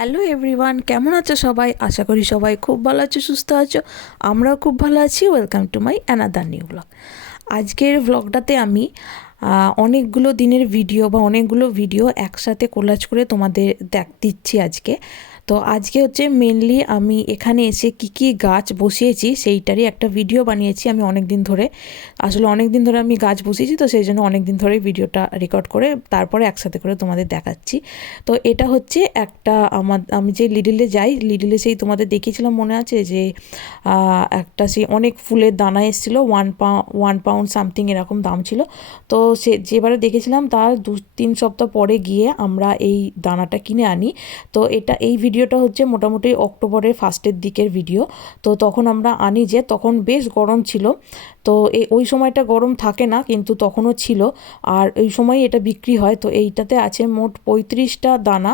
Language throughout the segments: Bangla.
হ্যালো এভরিওয়ান, কেমন আছো সবাই? আশা করি সবাই খুব ভালো আছো, সুস্থ আছো। আমরাও খুব ভালো আছি। Welcome to my another new blog. আজকের ব্লগটাতে আমি অনেকগুলো দিনের ভিডিও বা অনেকগুলো ভিডিও একসাথে কোলাজ করে তোমাদের দিচ্ছি আজকে। তো আজকে হচ্ছে মেনলি আমি এখানে এসে কি গাছ বসিয়েছি সেইটারই একটা ভিডিও বানিয়েছি। আমি অনেক দিন ধরে আমি গাছ বসিয়েছি, তো সেই জন্য অনেক দিন ধরে ভিডিওটা রেকর্ড করে তারপরে একসাথে করে তোমাদের দেখাচ্ছি। তো এটা হচ্ছে একটা আমি যে লিডলে যাই, লিডলে সেই তোমাদের দেখিয়েছিলাম মনে আছে যে একটা সেই অনেক ফুলের দানা এসেছিলো, 1 পাউন্ড সামথিং এরকম দাম ছিল। তো যেবারে দেখেছিলাম তার 2-3 সপ্তাহ পরে গিয়ে আমরা এই দানাটা কিনে আনি। তো এই ভিডিওটা হচ্ছে মোটামুটি অক্টোবরের ফার্স্টের দিকের ভিডিও। তো তখন আমরা আনি, যে তখন বেশ গরম ছিল। তো ওই সময়টা গরম থাকে না, কিন্তু তখনও ছিল। আর ওই সময় এটা বিক্রি হয়। তো এইটাতে আছে মোট 35টা দানা।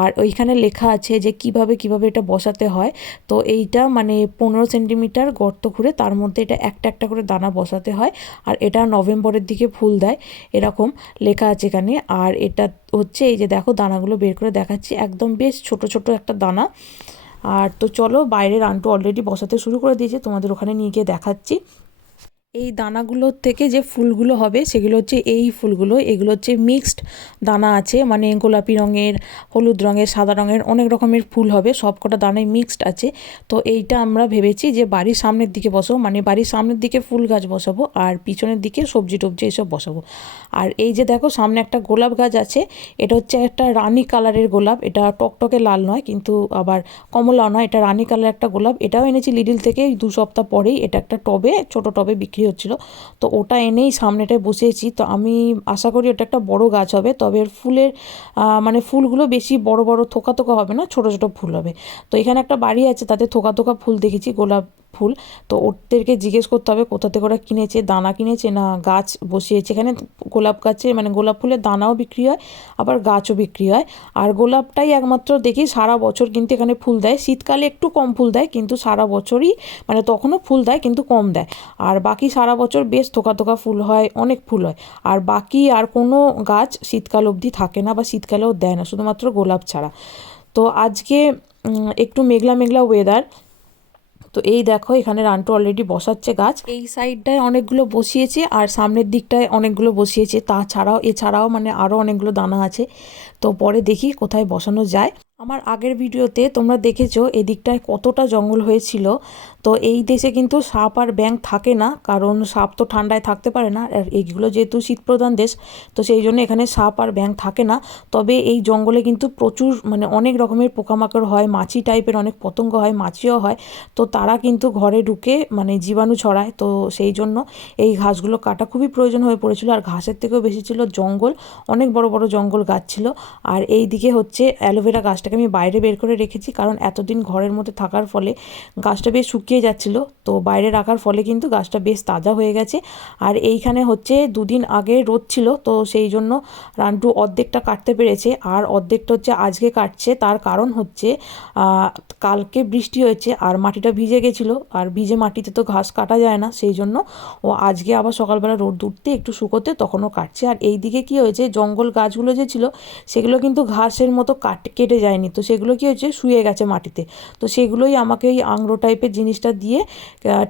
আর ওইখানে লেখা আছে যে কিভাবে এটা বসাতে হয়। তো এইটা মানে 15 সেন্টিমিটার গর্ত খুঁড়ে তার মধ্যে এটা একটা একটা করে দানা বসাতে হয়। আর এটা নভেম্বরের দিকে ফুল দেয়, এরকম লেখা আছে এখানে। আর এটা হচ্ছে এই যে দেখো, দানাগুলো বের করে দেখাচ্ছি, একদম বেশ ছোট ছোট একটা দানা। আর তো চলো, বাইরের আন্টু অলরেডি বসাতে শুরু করে দিয়েছে, তোমাদের ওখানে নিয়ে গিয়ে দেখাচ্ছি। এই দানাগুলোর থেকে যে ফুলগুলো হবে সেগুলো হচ্ছে এই ফুলগুলো, এগুলো হচ্ছে মিক্সড দানা আছে, মানে গোলাপি রঙের, হলুদ রঙের, সাদা রঙের অনেক রকমের ফুল হবে, সব কটা দানায় মিক্সড আছে। তো এইটা আমরা ভেবেছি যে বাড়ির সামনের দিকে বসাবো, মানে বাড়ির সামনের দিকে ফুল গাছ বসাবো আর পিছনের দিকে সবজি টবজি এসব বসাবো। আর এই যে দেখো, সামনে একটা গোলাপ গাছ আছে, এটা হচ্ছে একটা রানী কালারের গোলাপ, এটা টকটকে লাল নয় কিন্তু আবার কমলাও নয়, এটা রানী কালার একটা গোলাপ। এটাও এনেছি লিডল থেকে 2 সপ্তাহ পরেই। এটা একটা টবে, ছোট টবে বিক্রি হচ্ছিল, তো ওটা এনেই সামনেটায় বসিয়েছি। তো আমি আশা করি ওটা একটা বড় গাছ হবে, তবে ফুলের মানে ফুলগুলো বেশি বড় বড় থোকা থোকা হবে না, ছোট ছোট ফুল হবে। তো এখানে একটা বাড়ি আছে, তাতে থোকা থোকা ফুল দেখেছি, গোলাপ ফুল। তো ওদেরকে জিজ্ঞেস করতে হবে কোথা থেকে ওরা কিনেছে, দানা কিনেছে না গাছ বসিয়েছে। এখানে গোলাপ গাছে মানে গোলাপ ফুলের দানাও বিক্রি হয়, আবার গাছও বিক্রি হয়। আর গোলাপটাই একমাত্র দেখি সারা বছর কিন্তু এখানে ফুল দেয়। শীতকালে একটু কম ফুল দেয়, কিন্তু সারা বছরই মানে তখনও ফুল দেয় কিন্তু কম দেয়। আর বাকি সারা বছর বেশ থোকা থোকা ফুল হয়, অনেক ফুল হয়। আর বাকি আর কোনো গাছ শীতকাল অবধি থাকে না বা শীতকালেও দেয় না, শুধুমাত্র গোলাপ ছাড়া। তো আজকে একটু মেঘলা মেঘলা ওয়েদার। তো এই দেখো, এখানে রান্টু অলরেডি বসাচ্ছে গাছ। এই সাইডটায় অনেকগুলো বসিয়েছে আর সামনের দিকটায় অনেকগুলো বসিয়েছে, এছাড়াও মানে আরও অনেকগুলো দানা আছে। তো পরে দেখি কোথায় বসানো যায়। আমার আগের ভিডিওতে তোমরা দেখেছো এদিকটায় কতটা জঙ্গল হয়েছিল। তো এই দেশে কিন্তু সাপ আর ব্যাঙ থাকে না, কারণ সাপ তো ঠান্ডায় থাকতে পারে না, আর এইগুলো যেহেতু শীতপ্রধান দেশ, তো সেই জন্য এখানে সাপ আর ব্যাঙ থাকে না। তবে এই জঙ্গলে কিন্তু প্রচুর মানে অনেক রকমের পোকামাকড় হয়, মাছি টাইপের অনেক পতঙ্গ হয়, মাছিও হয়। তো তারা কিন্তু ঘরে ঢুকে মানে জীবাণু ছড়ায়। তো সেই জন্য এই ঘাসগুলো কাটা খুবই প্রয়োজন হয়ে পড়েছিল। আর ঘাসের থেকেও বেশি ছিল জঙ্গল, অনেক বড় বড় জঙ্গল গাছ ছিল। আর এই দিকে হচ্ছে অ্যালোভেরা গাছটাকে আমি বাইরে বের করে রেখেছি, কারণ এতদিন ঘরের মধ্যে থাকার ফলে গাছটা বেশ শুকিয়ে যাচ্ছিল। তো বাইরে রাখার ফলে কিন্তু গাছটা বেশ তাজা হয়ে গেছে। আর এইখানে হচ্ছে 2 দিন আগে রোদ ছিল, তো সেই জন্য রান্টু অর্ধেকটা কাটতে পেরেছে, আর অর্ধেকটা হচ্ছে আজকে কাটছে। তার কারণ হচ্ছে কালকে বৃষ্টি হয়েছে আর মাটিটা ভিজে গেছিলো, আর ভিজে মাটিতে তো ঘাস কাটা যায় না, সেই জন্য ও আজকে আবার সকালবেলা রোদ উঠতে একটু শুকোতে তখনও কাটছে। আর এই দিকে কী হয়েছে, জঙ্গল গাছগুলো যে ছিল সেগুলো কিন্তু ঘাসের মতো কেটে যায়নি, তো সেগুলো কী হয়েছে, শুয়ে গেছে মাটিতে। তো সেগুলোই আমাকে এই আংড়ো টাইপের জিনিসটা দিয়ে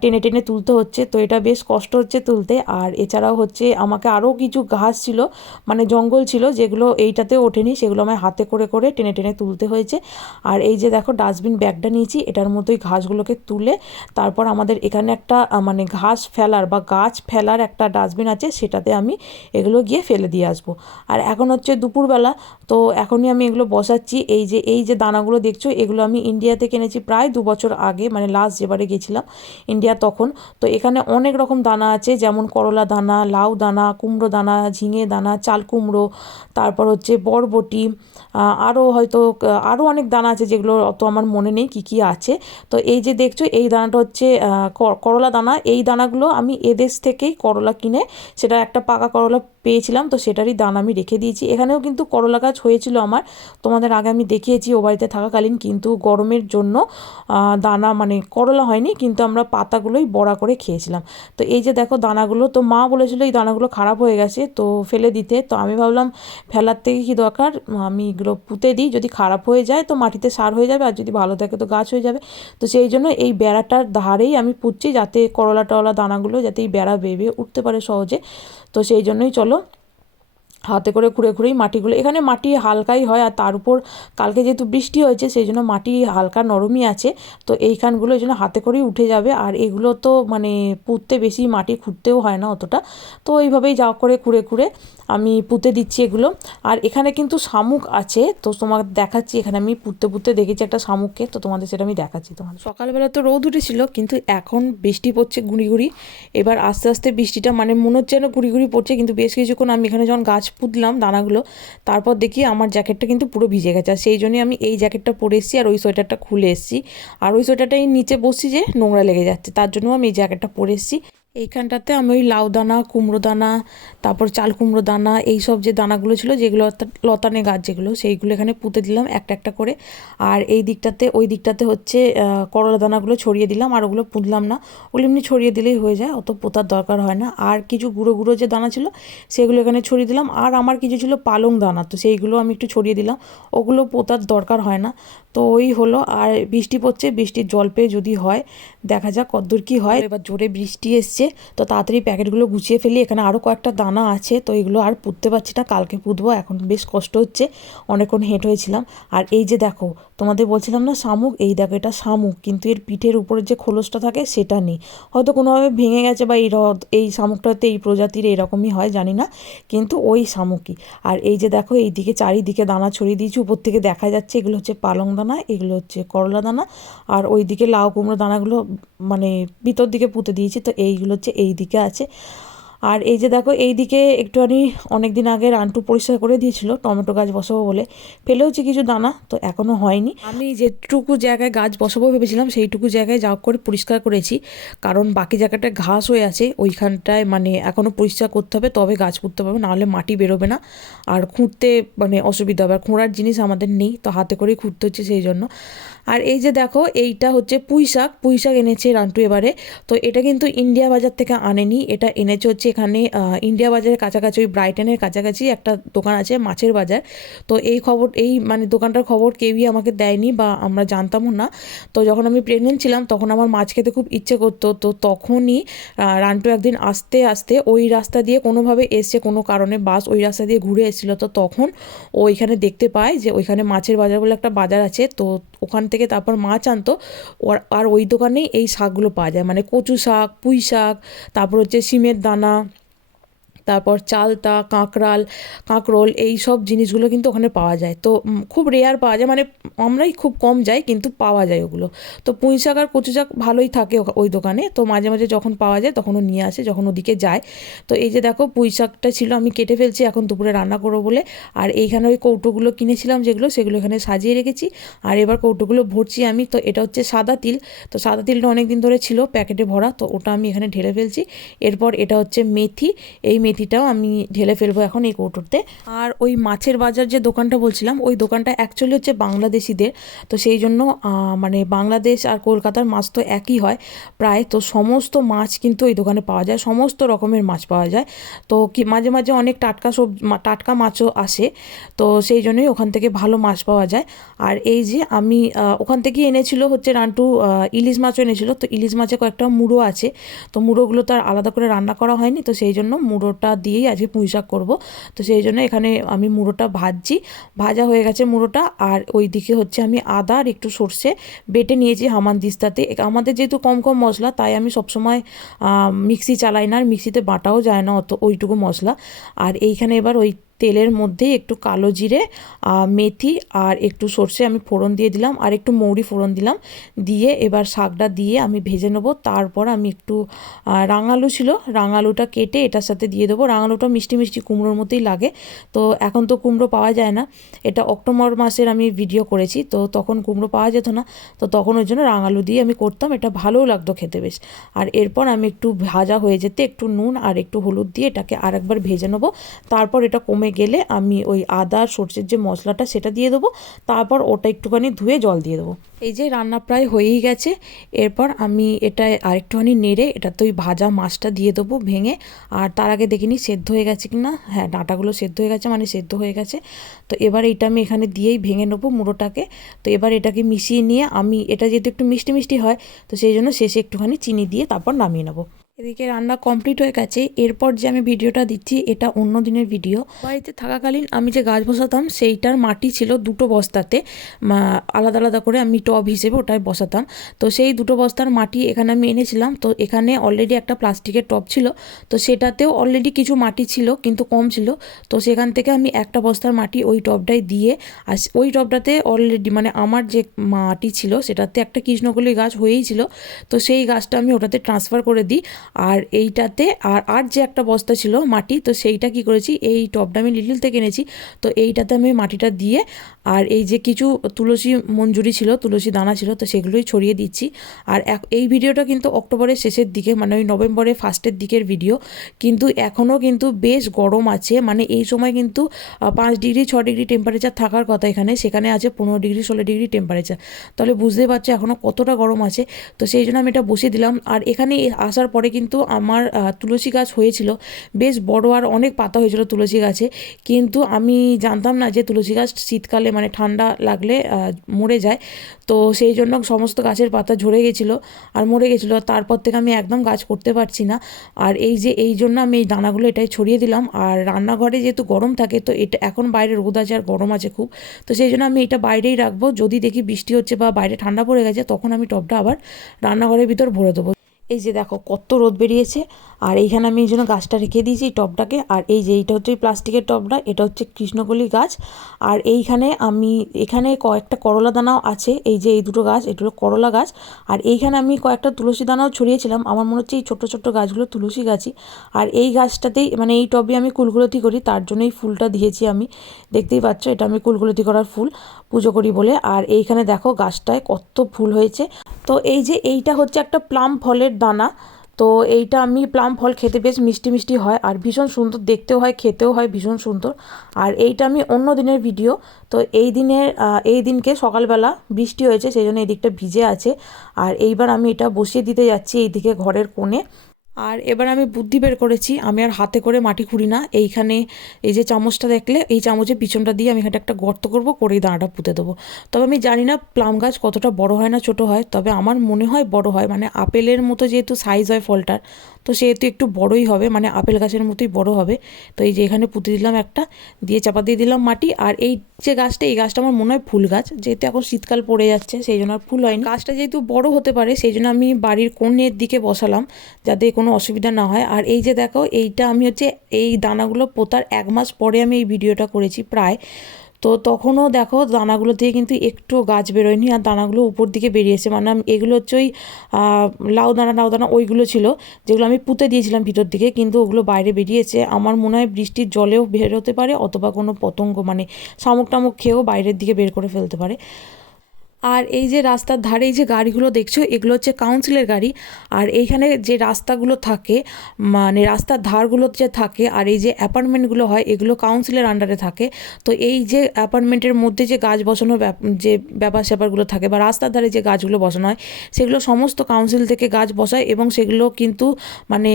টেনে টেনে তুলতে হচ্ছে। তো এটা বেশ কষ্ট হচ্ছে তুলতে। আর এছাড়াও হচ্ছে আমাকে আরও কিছু ঘাস ছিল, মানে জঙ্গল ছিল, যেগুলো এইটাতে ওঠেনি, সেগুলো আমায় হাতে করে করে টেনে টেনে তুলতে হয়েছে। আর এই যে দেখো, ডাস্টবিন ব্যাগটা নিয়েছি, এটার মতোই ঘাসগুলোকে তুলে তারপর আমাদের এখানে একটা মানে ঘাস ফেলার বা গাছ ফেলার একটা ডাস্টবিন আছে, সেটাতে আমি এগুলো গিয়ে ফেলে দিয়ে আসবো। আর এখন হচ্ছে দুপুরবেলা, তো এখনই আমি এগুলো বসাচ্ছি। এই যে দানাগুলো দেখছো, এগুলো আমি ইন্ডিয়া থেকে এনেছি প্রায় 2 বছর আগে, মানে লাস্ট যেবারে গেছিলাম ইন্ডিয়া তখন। তো এখানে অনেক রকম দানা আছে, যেমন করলা দানা, লাউ দানা, কুমড়ো দানা, ঝিঙে দানা, চাল কুমড়ো, তারপর হচ্ছে বরবটি, আরও হয়তো আরও অনেক দানা আছে, যেগুলো অত আমার মনে নেই কী কী আছে। তো এই যে দেখছো, এই দানাটা হচ্ছে করলা দানা। এই দানাগুলো আমি এদেশ থেকেই করলা কিনে, সেটা একটা পাকা করলা পেয়েছিলাম, তো সেটারই দানা আমি রেখে দিয়েছি। এখানেও কিন্তু করলা গাছ হয়েছিল আমার, তোমাদের আগে আমি দেখিয়ে খেয়েছি ও বাড়িতে থাকাকালীন, কিন্তু গরমের জন্য দানা মানে করলা হয়নি, কিন্তু আমরা পাতাগুলোই বড়া করে খেয়েছিলাম। তো এই যে দেখো দানাগুলো, তো মা বলেছিল এই দানাগুলো খারাপ হয়ে গেছে তো ফেলে দিতে, তো আমি ভাবলাম ফেলার থেকে কী দরকার, আমি এগুলো পুঁতে দিই, যদি খারাপ হয়ে যায় তো মাটিতে সার হয়ে যাবে, আর যদি ভালো থাকে তো গাছ হয়ে যাবে। তো সেই জন্য এই বেড়াটার ধারেই আমি পুঁতছি, যাতে করলা টলা দানাগুলো যাতে এই বেড়া বেয়ে উঠতে পারে সহজে। তো সেই জন্যই চলো হাতে করে খুঁড়ে খুঁড়েই মাটিগুলো, এখানে মাটি হালকাই হয়, আর তার উপর কালকে যেহেতু বৃষ্টি হয়েছে সেই জন্য মাটি হালকা নরমই আছে। তো এইখানগুলো এই জন্য হাতে করেই উঠে যাবে, আর এগুলো তো মানে পুঁততে বেশি মাটি খুঁড়তেও হয় না অতটা। তো এইভাবেই যা করে খুঁড়ে খুঁড়ে আমি পুঁতে দিচ্ছি এগুলো। আর এখানে কিন্তু শামুক আছে, তো তোমাকে দেখাচ্ছি, এখানে আমি পুঁততে পুঁততে দেখেছি একটা শামুককে, তো তোমাদের সেটা আমি দেখাচ্ছি। তোমাদের সকালবেলা তো রোদ উঠেছিল, কিন্তু এখন বৃষ্টি পড়ছে গুঁড়ি গুঁড়ি। এবার আস্তে আস্তে বৃষ্টিটা মানে মনে হচ্ছে যেন গুঁড়ি গুঁড়ি পড়ছে, কিন্তু বেশ কিছুক্ষণ আমি এখানে যখন গাছ পুঁতলাম দানাগুলো, তারপর দেখি আমার জ্যাকেটটা কিন্তু পুরো ভিজে গেছে, আর সেই জন্যই আমি এই জ্যাকেটটা পরে এসেছি, আর ওই সোয়েটারটা খুলে এসেছি। আর ওই সোয়েটারটাই নিচে বসছি যে নোংরা লেগে যাচ্ছে, তার জন্য আমি এই জ্যাকেটটা পরে এসেছি। এইখানটাতে আমি ওই লাউ দানা, কুমড়ো দানা, তারপর চাল কুমড়ো দানা, এই সব যে দানাগুলো ছিল যেগুলো লতানে গাছ যেগুলো, সেইগুলো এখানে পুঁতে দিলাম একটা একটা করে। আর এই দিকটাতে ওই দিকটাতে হচ্ছে করলা দানাগুলো ছড়িয়ে দিলাম, আর ওগুলো পুঁতলাম না, ওগুলো এমনি ছড়িয়ে দিলেই হয়ে যায়, অত পোঁতার দরকার হয় না। আর কিছু গুঁড়ো গুঁড়ো যে দানা ছিল সেগুলো এখানে ছড়িয়ে দিলাম, আর আমার কিছু ছিল পালং দানা, তো সেইগুলো আমি একটু ছড়িয়ে দিলাম, ওগুলো পোঁতার দরকার হয় না। তো ওই হলো, আর বৃষ্টি পড়ছে, বৃষ্টির জল পেয়ে যদি হয় দেখা যাক কতদূর কী হয়। এবার জোরে বৃষ্টি এসছে, তো তাড়াতাড়ি প্যাকেটগুলো গুছিয়ে ফেলি, এখানে আরও কয়েকটা দানা আছে, তো এগুলো আর পুঁততে পারছি না, কালকে পুঁতবো, এখন বেশ কষ্ট হচ্ছে, অনেকক্ষণ হেঁট হয়েছিলাম। আর এই যে দেখো তোমাদের বলছিলাম না শামুক, এই দেখো এটা শামুক, কিন্তু এর পিঠের উপরে যে খোলসটা থাকে সেটা নেই, হয়তো কোনোভাবে ভেঙে গেছে, বা এই শামুকটাতে এই প্রজাতির এরকমই হয় জানি না, কিন্তু ওই শামুকই। আর এই যে দেখো এইদিকে চারিদিকে দানা ছড়িয়ে দিয়েছি, উপর থেকে দেখা যাচ্ছে এগুলো হচ্ছে পালং দানা, এগুলো হচ্ছে করলা দানা, আর ওইদিকে লাউ কুমড়ো দানাগুলো মানে ভিতর দিকে পুঁতে দিয়েছি, তো এইগুলো হচ্ছে এই দিকে আছে। আর এই যে দেখো এইদিকে একটুখানি অনেক দিন আগে রান্টু পরিষ্কার করে দিয়েছিল টমেটো গাছ বসাবো বলে, ফেলেওছি কিছু দানা, তো এখনও হয়নি। আমি যেটুকু জায়গায় গাছ বসাবো ভেবেছিলাম সেইটুকু জায়গায় যা করে পরিষ্কার করেছি, কারণ বাকি জায়গাটায় ঘাস হয়ে আছে, ওইখানটায় মানে এখনও পরিষ্কার করতে হবে, তবে গাছ পুঁততে পারবে, নাহলে মাটি বেরোবে না, আর খুঁড়তে মানে অসুবিধা হবে, আর খোঁড়ার জিনিস আমাদের নেই, তো হাতে করেই খুঁড়তে হচ্ছে সেই জন্য। আর এই যে দেখো এইটা হচ্ছে পুঁই শাক এনেছে রান্টু এবারে, তো এটা কিন্তু ইন্ডিয়া বাজার থেকে আনেনি, এটা এনেছে হচ্ছে এখানে ইন্ডিয়া বাজারের কাছাকাছি, ওই ব্রাইটনের কাছাকাছি একটা দোকান আছে মাছের বাজার। তো এই মানে দোকানটার খবর কেউই আমাকে দেয়নি, বা আমরা জানতামও না। তো যখন আমি প্রেগনেন্ট ছিলাম তখন আমার মাছ খেতে খুব ইচ্ছে করতো, তো তখনই রান্টু একদিন আস্তে আস্তে ওই রাস্তা দিয়ে কোনোভাবে এসছে, কোনো কারণে বাস ওই রাস্তা দিয়ে ঘুরে এসেছিলো, তো তখন ও ওইখানে দেখতে পায় যে ওইখানে মাছের বাজার বলে একটা বাজার আছে, তো ওখান থেকে তারপর মাছ আনতো। আর ওই দোকানেই এই শাকগুলো পাওয়া যায়, মানে কচু শাক, পুঁই শাক, তারপর হচ্ছে সিমের দানা, তারপর চালতা, কাঁকরোল, এই সব জিনিসগুলো কিন্তু ওখানে পাওয়া যায়। তো খুব রেয়ার পাওয়া যায়, মানে আমরাই খুব কম যাই, কিন্তু পাওয়া যায় ওগুলো। তো পুঁই শাক আর কচু শাক ভালোই থাকে ওই দোকানে, তো মাঝে মাঝে যখন পাওয়া যায় তখন ও নিয়ে আসে যখন ওদিকে যায়। তো এই যে দেখো পুঁই শাকটা ছিল, আমি কেটে ফেলছি এখন দুপুরে রান্না করবো বলে। আর এইখানে ওই কৌটোগুলো কিনেছিলাম সেগুলো এখানে সাজিয়ে রেখেছি, আর এবার কৌটোগুলো ভরছি আমি। তো এটা হচ্ছে সাদা তিল, তো সাদা তিলটা অনেক দিন ধরে ছিল প্যাকেটে ভরা, তো ওটা আমি এখানে ঢেলে ফেলছি। এরপর এটা হচ্ছে মেথি, এই মেথিটাও আমি ঢেলে ফেলবো এখন এই কৌটোতে। আর ওই মাছের বাজার যে দোকানটা বলছিলাম, ওই দোকানটা অ্যাকচুয়ালি হচ্ছে বাংলাদেশিদের, তো সেই জন্য মানে বাংলাদেশ আর কলকাতার মাছ তো একই হয় প্রায়, তো সমস্ত মাছ কিন্তু ওই দোকানে পাওয়া যায়, সমস্ত রকমের মাছ পাওয়া যায়। তো কি মাঝে মাঝে অনেক টাটকা মাছও আসে, তো সেই জন্যই ওখান থেকে ভালো মাছ পাওয়া যায়। আর এই যে আমি ওখান থেকে এনেছিল হচ্ছে রান্টু ইলিশ মাছও এনেছিল, তো ইলিশ মাছে কয়েকটা মুড়ো আছে, তো মুড়োগুলো তো আর আলাদা করে রান্না করা হয়নি, তো সেই জন্য মুড়োটা দিয়েই আজকে পুঁই শাক করবো। তো সেই জন্য এখানে আমি মুড়োটা ভাজছি, ভাজা হয়ে গেছে মুড়োটা। আর ওই দিকে হচ্ছে আমি আদা আর একটু সর্ষে বেটে নিয়েছি হামানদিস্তাতে, আমাদের যেহেতু কম কম মশলা তাই আমি সবসময় মিক্সি চালাই না, আর মিক্সিতে বাটাও যায় না অত ওইটুকু মশলা। আর এইখানে এবার ওই তেলের মধ্যেই একটু কালো জিরে, মেথি আর একটু সর্ষে আমি ফোড়ন দিয়ে দিলাম, আর একটু মৌরি ফোড়ন দিলাম, দিয়ে এবার শাকটা দিয়ে আমি ভেজে নেবো। তারপর আমি একটু রাঙালু ছিল, রাঙালুটা কেটে এটার সাথে দিয়ে দেবো। রাঙালুটা মিষ্টি মিষ্টি কুমড়োর মতোই লাগে, তো এখন তো কুমড়ো পাওয়া যায় না, এটা অক্টোবর মাসের আমি ভিডিও করেছি, তো তখন কুমড়ো পাওয়া যেত না, তো তখন ওই জন্য রাঙালু দিয়ে আমি করতাম, এটা ভালোও লাগতো খেতে বেশ। আর এরপর আমি একটু ভাজা হয়ে যেতে একটু নুন আর একটু হলুদ দিয়ে এটাকে আরেকবার ভেজে নেবো, তারপর এটা কমে গেলে আমি ওই আদা সর্ষের যে মশলাটা সেটা দিয়ে দেবো, তারপর ওটা একটুখানি ধুয়ে জল দিয়ে দেবো। এই যে রান্না প্রায় হয়েই গেছে। এরপর আমি এটা আরেকটুখানি নেড়ে এটাতে ওই ভাজা মাছটা দিয়ে দেবো ভেঙে। আর তার আগে দেখিনি সেদ্ধ হয়ে গেছে কি না। হ্যাঁ, ডাঁটাগুলো সেদ্ধ হয়ে গেছে, মানে সেদ্ধ হয়ে গেছে। তো এবার এটা আমি এখানে দিয়েই ভেঙে নেবো মুড়োটাকে। তো এবার এটাকে মিশিয়ে নিয়ে আমি, এটা যেহেতু একটু মিষ্টি মিষ্টি হয়, তো সেই জন্য শেষে একটুখানি চিনি দিয়ে তারপর নামিয়ে নেবো। এদিকে রান্না কমপ্লিট হয়ে গেছে। এরপর যে আমি ভিডিওটা দিচ্ছি এটা অন্য দিনের ভিডিও। বাড়িতে থাকাকালীন আমি যে গাছ বসাতাম সেইটার মাটি ছিল দুটো বস্তাতে, আলাদা আলাদা করে আমি টব হিসেবে ওটায় বসাতাম। তো সেই দুটো বস্তার মাটি এখানে আমি এনেছিলাম। তো এখানে অলরেডি একটা প্লাস্টিকের টব ছিল, তো সেটাতেও অলরেডি কিছু মাটি ছিল কিন্তু কম ছিল। তো সেখান থেকে আমি একটা বস্তার মাটি ওই টবটায় দিয়ে, আর ওই টবটাতে অলরেডি মানে আমার যে মাটি ছিল সেটাতে একটা কৃষ্ণকলি গাছ হয়েই ছিল। তো সেই গাছটা আমি ওটাতে ট্রান্সফার করে দিই। আর এইটাতে আর যে একটা বস্তা ছিল মাটি, তো সেইটা কি করেছি, এই টবটা আমি লিটল থেকে এনেছি, তো এইটাতে আমি মাটিটা দিয়ে, আর এই যে কিছু তুলসী মঞ্জুরি ছিল, তুলসী দানা ছিল, তো সেগুলোই ছড়িয়ে দিচ্ছি। আর এই ভিডিওটা কিন্তু অক্টোবরের শেষের দিকে, মানে ওই নভেম্বরের ফার্স্টের দিকের ভিডিও, কিন্তু এখনও কিন্তু বেশ গরম আছে। মানে এই সময় কিন্তু 5 ডিগ্রি 6 ডিগ্রি টেম্পারেচার থাকার কথা এখানে, সেখানে আছে 15 ডিগ্রি 16 ডিগ্রি টেম্পারেচার। তাহলে বুঝতে পারছো এখনও কতটা গরম আছে। তো সেই জন্য আমি এটা বসিয়ে দিলাম। আর এখানে আসার পরে কিন্তু আমার তুলসী গাছ হয়েছিল বেশ বড়, আর অনেক পাতা হয়েছিল তুলসী গাছে। কিন্তু আমি জানতাম না যে তুলসী গাছ শীতকালে মানে ঠান্ডা লাগলে মরে যায়। তো সেই জন্য সমস্ত গাছের পাতা ঝরে গেছিলো আর মরে গেছিলো। তারপর থেকে আমি একদম গাছ করতে পারছি না। আর এই জন্য আমি এই দানাগুলো এটাই ছড়িয়ে দিলাম। আর রান্নাঘরে যেহেতু গরম থাকে, তো এটা এখন বাইরে রোদ আছে আর গরম আছে খুব, তো সেই জন্য আমি এটা বাইরেই রাখবো। যদি দেখি বৃষ্টি হচ্ছে বা বাইরে ঠান্ডা পড়ে গেছে, তখন আমি টবটা আবার রান্নাঘরের ভিতর ভরে দেবো। এই যে দেখো কত রোদ বেরিয়েছে। আর এইখানে আমি এই জন্য গাছটা রেখে দিয়েছি টবটাকে। আর এই যে এইটা হচ্ছে প্লাস্টিকের টবটা, এটা হচ্ছে কৃষ্ণকলি গাছ। আর এখানে কয়েকটা করলা দানাও আছে। এই যে এই দুটো গাছ, এটা হলো করলা গাছ। আর এইখানে আমি কয়েকটা তুলসী দানাও ছড়িয়েছিলাম। আমার মনে হচ্ছে এই ছোট্ট ছোট্ট গাছগুলো তুলসী গাছই। আর এই গাছটাতেই মানে এই টবে আমি কুলকুলতি করি, তার জন্যই ফুলটা দিয়েছি আমি। দেখতেই পাচ্ছ এটা আমি কুলকুলতি করার ফুল পুজো করি বলে। আর এইখানে দেখো গাছটায় কত ফুল হয়েছে। তো এই যে এইটা হচ্ছে একটা প্লাম ফলের দানা। তো এইটা আমি প্লাম ফল খেতে বেশ মিষ্টি মিষ্টি হয় আর ভীষণ সুন্দর দেখতেও হয়, খেতেও হয় ভীষণ সুন্দর। আর এইটা আমি অন্য দিনের ভিডিও। তো এই দিনকে সকালবেলা বৃষ্টি হয়েছে, সেই জন্য এই দিকটা ভিজে আছে। আর এইবার আমি এটা বসিয়ে দিতে যাচ্ছি এইদিকে ঘরের কোণে। আর এবার আমি বুদ্ধি বের করেছি, আমি আর হাতে করে মাটি খুঁড়ি না। এইখানে এই যে চামচটা দেখলে, এই চামচের পিছনটা দিয়ে আমি এখানে একটা গর্ত করব, করে এই দানাটা পুঁতে দেবো। তবে আমি জানি না প্লাম গাছ কতটা বড় হয় না ছোট হয়, তবে আমার মনে হয় বড় হয়। মানে আপেলের মতো যেহেতু সাইজ হয় ফলটার, তো সেহেতু একটু বড়ই হবে, মানে আপেল গাছের মতোই বড় হবে। তো এই যে এখানে পুঁতে দিলাম একটা, দিয়ে চাপা দিয়ে দিলাম মাটি। আর এই যে গাছটা, এই গাছটা আমার মনে হয় ফুল গাছ, যেহেতু এখন শীতকাল পড়ে যাচ্ছে সেই জন্য আর ফুল হয়নি। গাছটা যেহেতু বড় হতে পারে সেই জন্য আমি বাড়ির কোণের দিকে বসালাম, যাতে কোনো অসুবিধা না হয়। আর এই যে দেখো, এইটা আমি হচ্ছে এই দানাগুলো পোতার 1 মাস পরে আমি এই ভিডিওটা করেছি প্রায়। তো তখনও দেখো দানাগুলো থেকে কিন্তু একটু গাছ বেরোয়নি, আর দানাগুলো উপর দিকে বেরিয়েছে। মানে এগুলো হচ্ছে ওই লাউ দানা ওইগুলো ছিল, যেগুলো আমি পুঁতে দিয়েছিলাম ভিতর দিকে, কিন্তু ওগুলো বাইরে বেরিয়েছে। আমার মনে হয় বৃষ্টির জলেও বের হতে পারে, অথবা কোনো পতঙ্গ মানে শামুক টামুক খেয়েও বাইরের দিকে বের করে ফেলতে পারে। আর এই যে রাস্তার ধারে এই যে গাড়িগুলো দেখছো, এগুলো হচ্ছে কাউন্সিলের গাড়ি। আর এইখানে যে রাস্তাগুলো থাকে, মানে রাস্তার ধারগুলো যে থাকে, আর এই যে অ্যাপার্টমেন্টগুলো হয়, এগুলো কাউন্সিলের আন্ডারে থাকে। তো এই যে অ্যাপার্টমেন্টের মধ্যে যে গাছ বসানোর যে ব্যাপার স্যাপারগুলো থাকে, বা রাস্তার ধারে যে গাছগুলো বসানো হয়, সেগুলো সমস্ত কাউন্সিল থেকে গাছ বসায়। এবং সেগুলো কিন্তু মানে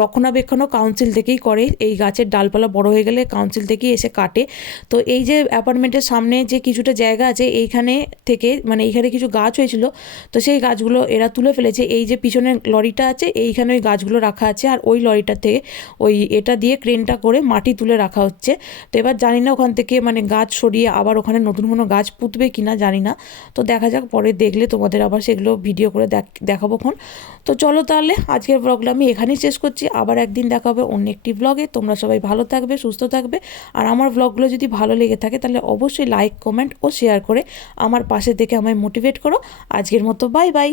রক্ষণাবেক্ষণও কাউন্সিল থেকেই করে। এই গাছের ডালপালা বড় হয়ে গেলে কাউন্সিল থেকেই এসে কাটে। তো এই যে অ্যাপার্টমেন্টের সামনে যে কিছুটা জায়গা আছে, এইখানে থেকে মানে এইখানে কিছু গাছ হয়েছিল, তো সেই গাছগুলো এরা তুলে ফেলেছে। এই যে পিছনে লরিটা আছে, এইখানে ওই গাছগুলো রাখা আছে। আর ওই লরিটা থেকে এটা দিয়ে ক্রেনটা করে মাটি তুলে রাখা হচ্ছে। তো এবার জানি না ওখান থেকে মানে গাছ সরিয়ে আবার ওখানে নতুন কোনো গাছ পুঁতবে কিনা জানি না। তো দেখা যাক, পরে দেখলে তোমাদের আবার সেগুলো ভিডিও করে দেখাবো খন। তো চলো তাহলে আজকের ব্লগটা আমি এখানেই শেষ করছি। আবার একদিন দেখা হবে অন্য একটি ব্লগে। তোমরা সবাই ভালো থাকবে, সুস্থ থাকবে। আর আমার ব্লগগুলো যদি ভালো লেগে থাকে তাহলে অবশ্যই লাইক, কমেন্ট ও শেয়ার করে আমার পাশে থেকে আমায় মোটিভেট করো। আজকের মতো বাই বাই।